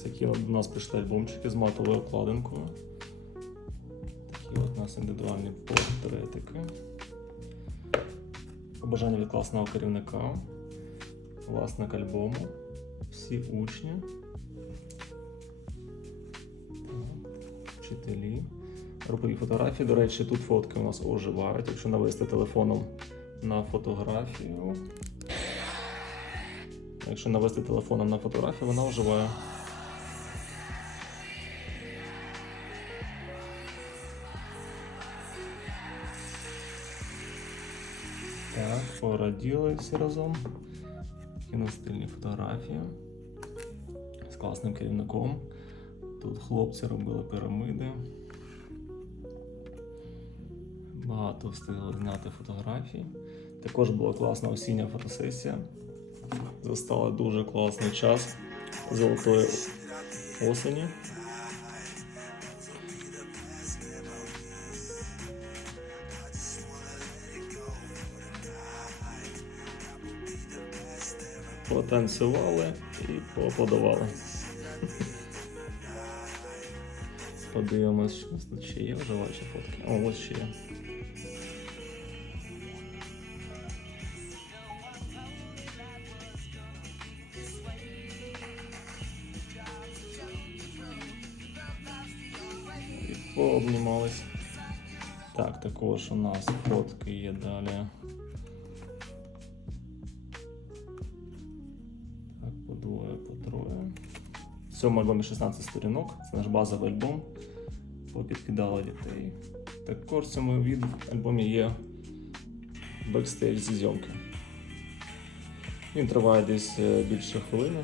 такі от до нас прийшли альбомчики з матовою обкладинкою. Такі от у нас індивідуальні портретики. Побажання від класного керівника, власник альбому, всі учні, так, вчителі. Групові фотографії. До речі, тут фотки у нас оживають. Якщо навести телефоном на фотографію. Якщо навести телефоном на фотографію, вона оживає. Так, пораділи всі разом. Кіностильні фотографії з класним керівником. Тут хлопці робили пірамиди. Багато встигли зняти фотографій. Також була класна осіння фотосесія. Застала дуже класний час золотої осені. Потанцювали і поаплодували. Подивимось, ще є вже ваші фотки. О, ось ще є. І пообнімались. Так, також у нас фотки є далі. В цьому альбомі 16 сторінок. Це наш базовий альбом. Попідкидали дітей. Також в цьому від альбомі є бекстейдж зі зйомки. Він триває десь е, більше хвилини.